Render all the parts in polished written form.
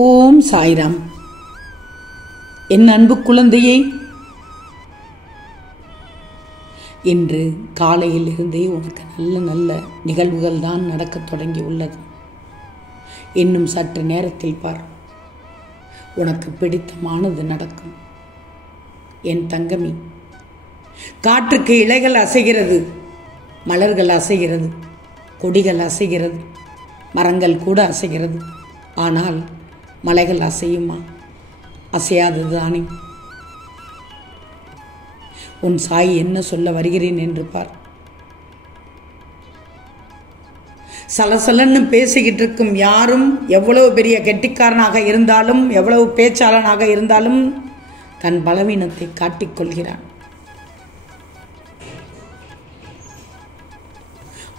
ஓம் சாய்ராம். என் அன்பு குழந்தையை, இன்று காலையில் இருந்தே உனக்கு நல்ல நல்ல நிகழ்வுகள் தான் நடக்கத் தொடங்கி உள்ளது. இன்னும் சற்று நேரத்தில் பார், உனக்கு பிடித்தமானது நடக்கும். என் தங்கமி, காற்றுக்கு இலைகள் அசைகிறது, மலர்கள் அசைகிறது, கொடிகள் அசைகிறது, மரங்கள் கூட அசைகிறது. ஆனால் மலைகள் அசையுமா? அசையாதது தானே. உன் சாய் என்ன சொல்ல வருகிறேன் என்று பார். சலசலன்னு பேசிக்கிட்டு இருக்கும் யாரும் எவ்வளவு பெரிய கெட்டிக்காரனாக இருந்தாலும், எவ்வளவு பேச்சாளனாக இருந்தாலும் தன் பலவீனத்தை காட்டிக்கொள்கிறான்.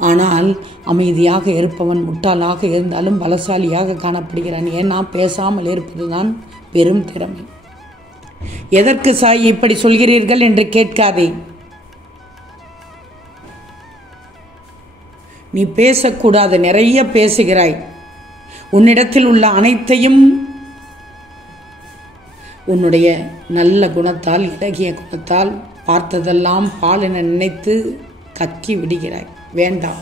ஆனால் அமைதியாக இருப்பவன் முட்டாளாக இருந்தாலும் பலசாலியாக காணப்படுகிறான். ஏன்னா பேசாமல் இருப்பதுதான் பெரும் திறமை. எதற்கு சாய் இப்படி சொல்கிறீர்கள் என்று கேட்காதே. நீ பேசக்கூடாது, நிறைய பேசுகிறாய். உன்னிடத்தில் உள்ள அனைத்தையும் உன்னுடைய நல்ல குணத்தால், இலகிய குணத்தால் பார்த்ததெல்லாம் பால் என நினைத்து கக்கி விடுகிறாய். வேண்டாம்,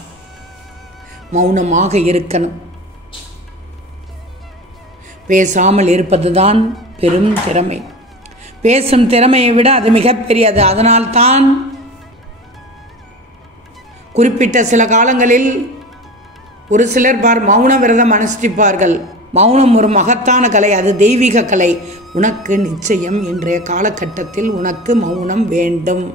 மௌனமாக இருக்கணும். பேசாமல் இருப்பதுதான் பெரும் திறமை. பேசும் திறமையை விட அது மிகப்பெரியது. அதனால்தான் குறிப்பிட்ட சில காலங்களில் ஒரு சிலர் மௌன விரதம் அனுஷ்டிப்பார்கள். மௌனம் ஒரு மகத்தான கலை, அது தெய்வீக கலை. உனக்கு நிச்சயம் இன்றைய காலகட்டத்தில் உனக்கு மௌனம் வேண்டும்.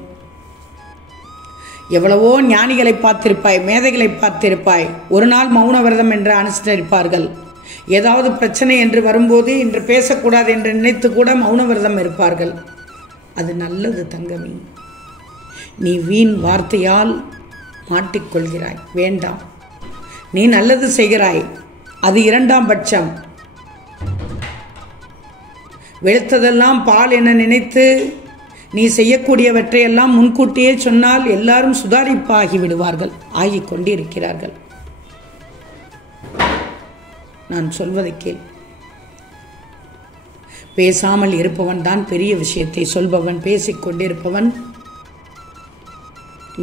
எவ்வளவோ ஞானிகளை பார்த்திருப்பாய், மேதைகளை பார்த்திருப்பாய். ஒரு நாள் மௌன விரதம் என்று அனுஷ்டிப்பார்கள். ஏதாவது பிரச்சனை என்று வரும்போது இன்று பேசக்கூடாது என்று நினைத்து கூட மௌன விரதம் இருப்பார்கள். அது நல்லது தங்கமி. நீ வீண் வார்த்தையால் மாட்டிக்கொள்கிறாய். வேண்டாம். நீ நல்லது செய்கிறாய், அது இரண்டாம் பட்சம். வெளுத்ததெல்லாம் பால் என நினைத்து நீ செய்யக்கூடியவற்றையெல்லாம் முன்கூட்டியே சொன்னால் எல்லாரும் சுதாரிப்பாகி விடுவார்கள். ஆகிக் கொண்டிருக்கிறார்கள். நான் சொல்வதை கேள். பேசாமல் இருப்பவன் தான் பெரிய விஷயத்தை சொல்பவன். பேசிக்கொண்டிருப்பவன்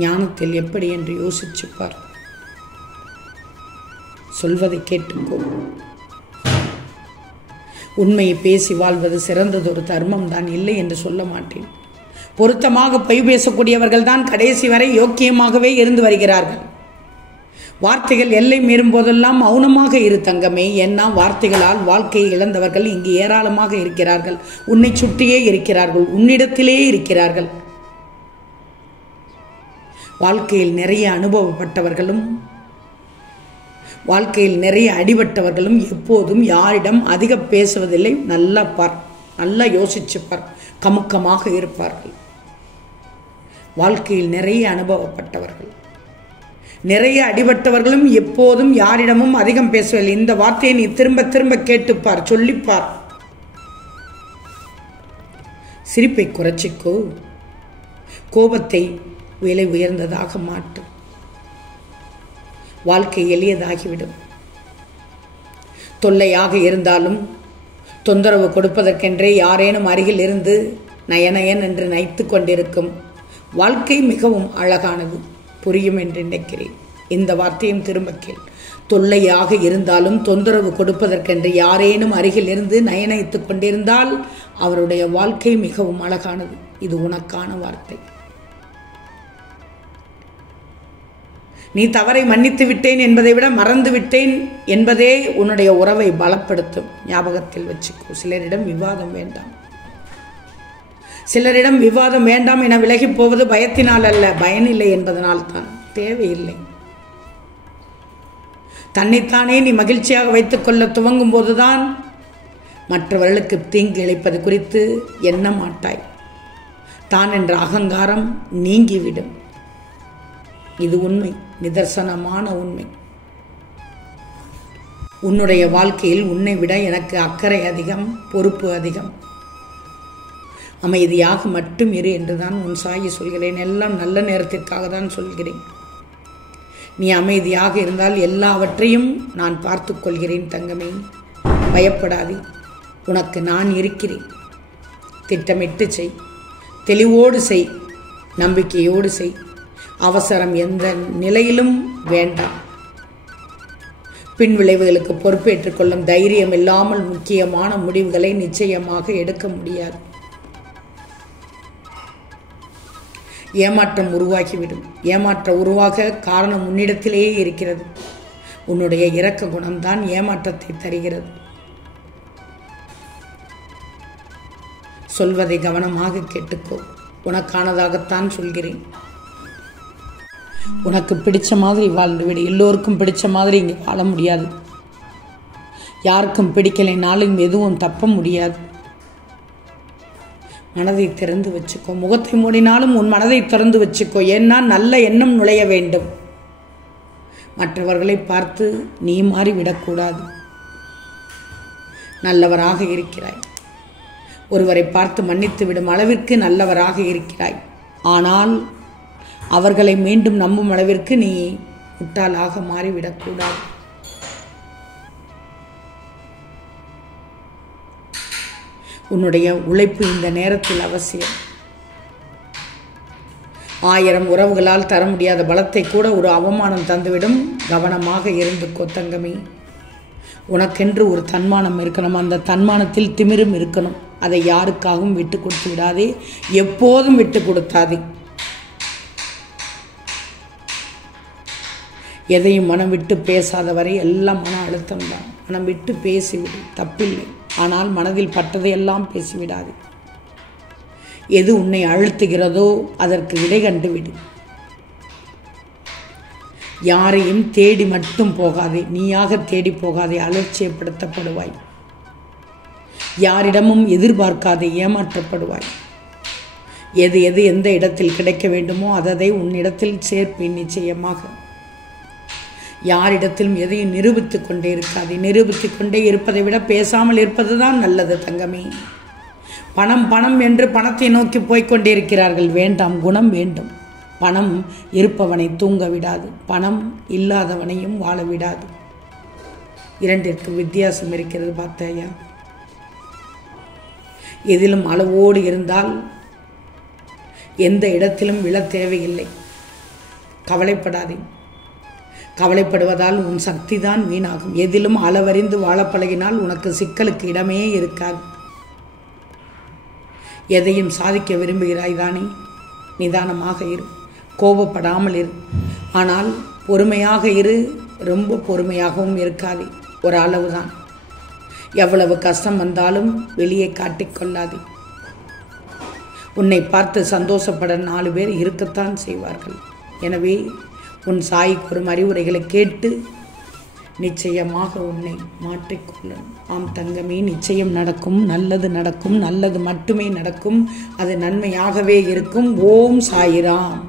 ஞானத்தில் எப்படி என்று யோசிச்சுப்பார். சொல்வதை கேட்டுக்கோ. உண்மையை பேசி வாழ்வது சிறந்ததொரு தர்மம் தான், இல்லை என்று சொல்ல மாட்டேன். பொருத்தமாக பொய் பேசக்கூடியவர்கள் தான் கடைசி வரை யோக்கியமாகவே இருந்து வருகிறார்கள். வார்த்தைகள் எல்லை மீறும் போதெல்லாம் மௌனமாக இரு தங்கமே. ஏன்னா வார்த்தைகளால் வாழ்க்கையை இழந்தவர்கள் இங்கு ஏராளமாக இருக்கிறார்கள். உன்னை சுற்றியே இருக்கிறார்கள், உன்னிடத்திலே இருக்கிறார்கள். வாழ்க்கையில் நிறைய அனுபவப்பட்டவர்களும், வாழ்க்கையில் நிறைய அடிபட்டவர்களும் எப்போதும் யாரிடம் அதிக பேசுவதில்லை. நல்லா பார், நல்லா யோசிச்சுப்பார். கமுக்கமாக இருப்பார்கள். வாழ்க்கையில் நிறைய அனுபவப்பட்டவர்கள், நிறைய அடிபட்டவர்களும் எப்போதும் யாரிடமும் அதிகம் பேசவில்லை. இந்த வார்த்தையை நீ திரும்ப திரும்ப கேட்டுப்பார், சொல்லிப்பார். சிரிப்பை குறைச்சிக்கோ. கோபத்தை விலை உயர்ந்ததாக மாற்றும். வாழ்க்கை எளியதாகிவிடும். தொல்லையாக இருந்தாலும் தொந்தரவு கொடுப்பதற்கென்றே யாரேனும் அருகில் இருந்து நயநயன் என்று நைத்து கொண்டிருக்கும் வாழ்க்கை மிகவும் அழகானது. புரியும் என்று நினைக்கிறேன். இந்த வார்த்தையும் திரும்ப கேள். தொல்லையாக இருந்தாலும் தொந்தரவு கொடுப்பதற்கென்று யாரேனும் அருகில் இருந்து நயனித்து கொண்டிருந்தால் அவருடைய வாழ்க்கை மிகவும் அழகானது. இது உனக்கான வார்த்தை. நீ தவறை மன்னித்து விட்டேன் என்பதை விட மறந்து விட்டேன் என்பதே உன்னுடைய உறவை பலப்படுத்தும். ஞாபகத்தில் வச்சுக்கோ. சிலரிடம் விவாதம் வேண்டாம். சிலரிடம் விவாதம் வேண்டாம் என விலகி போவது பயத்தினால் அல்ல, பயனில்லை என்பதனால் தான். தேவையில்லை. தன்னைத்தானே நீ மகிழ்ச்சியாக வைத்துக் கொள்ள துவங்கும் போதுதான் மற்றவர்களுக்கு தீங்கு இழைப்பது குறித்து எண்ண மாட்டாய். தான் என்ற அகங்காரம் நீங்கிவிடும். இது உண்மை, நிதர்சனமான உண்மை. உன்னுடைய வாழ்க்கையில் உன்னை விட எனக்கு அக்கறை அதிகம், பொறுப்பு அதிகம். அமைதியாக மட்டும் இரு என்றுதான் உன் சாயி சொல்கிறேன். எல்லாம் நல்ல நேரத்திற்காக தான் சொல்கிறேன். நீ அமைதியாக இருந்தால் எல்லாவற்றையும் நான் பார்த்து கொள்கிறேன் தங்கமே. பயப்படாதே, உனக்கு நான் இருக்கிறேன். திட்டமிட்டு செய், தெளிவோடு செய், நம்பிக்கையோடு செய். அவசரம் எந்த நிலையிலும் வேண்டாம். பின் விளைவுகளுக்கு பொறுப்பேற்றுக் கொள்ளும் தைரியம் இல்லாமல் முக்கியமான முடிவுகளை நிச்சயமாக எடுக்க முடியாது. ஏமாற்றம் உருவாகிவிடும். ஏமாற்றம் உருவாக காரணம் உன்னிடத்திலேயே இருக்கிறது. உன்னுடைய இரக்க குணம்தான் ஏமாற்றத்தை தருகிறது. சொல்வதை கவனமாக கேட்டுக்கோ. உனக்கானதாகத்தான் சொல்கிறேன். உனக்கு பிடிச்ச மாதிரி வாழ்ந்துவிடு. எல்லோருக்கும் பிடிச்ச மாதிரி இங்கே வாழ முடியாது. யாருக்கும் பிடிக்கலைனாலும் எதுவும் தப்ப முடியாது. மனதை திறந்து வச்சுக்கோ. முகத்தை மூடினாலும் உன் மனதை திறந்து வச்சுக்கோ. ஏன்னா நல்ல எண்ணம் நுழைய வேண்டும். மற்றவர்களை பார்த்து நீ மாறிவிடக்கூடாது. நல்லவராக இருக்கிறாய். ஒருவரை பார்த்து மன்னித்து விடும் அளவிற்கு நல்லவராக இருக்கிறாய். ஆனால் அவர்களை மீண்டும் நம்பும் அளவிற்கு நீ முட்டாளாக மாறிவிடக்கூடாது. உன்னுடைய உழைப்பு இந்த நேரத்தில் அவசியம். 1000 உறவுகளால் தர முடியாத பலத்தை கூட ஒரு அவமானம் தந்துவிடும். கவனமாக இருந்துக்கோ தங்கமே. உனக்கென்று ஒரு தன்மானம் இருக்கணும். அந்த தன்மானத்தில் திமிரும் இருக்கணும். அதை யாருக்காகவும் விட்டு கொடுத்து விடாதே. எப்போதும் விட்டு கொடுத்தாதே. எதையும் மனம் விட்டு பேசாதவரை எல்லாம் மன அழுத்தம்தான். மனம் விட்டு பேசிவிடு, தப்பில்லை. ஆனால் மனதில் பட்டதையெல்லாம் பேசிவிடாது. எது உன்னை அழுத்துகிறதோ அதற்கு விடை கண்டுவிடு. யாரையும் தேடி மட்டும் போகாதே. நீயாக தேடி போகாதே. அலட்சியப்படுத்தப்படுவாய். யாரிடமும் எதிர்பார்க்காதே. ஏமாற்றப்படுவாய். எது எது எந்த இடத்தில் கிடைக்க வேண்டுமோ அதை உன்னிடத்தில் சேர்ப்பேன் நிச்சயமாக. யாரிடத்திலும் எதையும் நிரூபித்துக் கொண்டே இருக்காது. நிரூபித்துக் கொண்டே இருப்பதை விட பேசாமல் இருப்பது தான் நல்லது தங்கமே. பணம் பணம் என்று பணத்தை நோக்கி போய்கொண்டிருக்கிறார்கள். வேண்டாம், குணம் வேண்டும். பணம் இருப்பவனை தூங்க விடாது. பணம் இல்லாதவனையும் வாழ விடாது. இரண்டிற்கு வித்தியாசம் இருக்கிறது. பார்த்தாயா? எதிலும் அளவோடு இருந்தால் எந்த இடத்திலும் விழ தேவையில்லை. கவலைப்படாதே. கவலைப்படுவதால் உன் சக்தி தான் வீணாகும். எதிலும் அளவறிந்து வாழ பழகினால் உனக்கு சிக்கலுக்கு இடமே இருக்காது. எதையும் சாதிக்க விரும்புகிறாய் தானே? நிதானமாக இரு. கோபப்படாமல் இரு. ஆனால் பொறுமையாக இரு. ரொம்ப பொறுமையாகவும் இருக்காதே. ஒரு அளவுதான். எவ்வளவு கஷ்டம் வந்தாலும் வெளியே காட்டிக்கொள்ளாதே. உன்னை பார்த்து சந்தோஷப்பட 4 பேர் இருக்கத்தான் செய்வார்கள். எனவே உன் சாய் கூறும் அறிவுரைகளை கேட்டு நிச்சயமாக உன்னை மாற்றிக்கொள்ளணும். ஆம் தங்கமே, நிச்சயம் நடக்கும். நல்லது நடக்கும். நல்லது மட்டுமே நடக்கும். அது நன்மையாகவே இருக்கும். ஓம் சாயிராம்.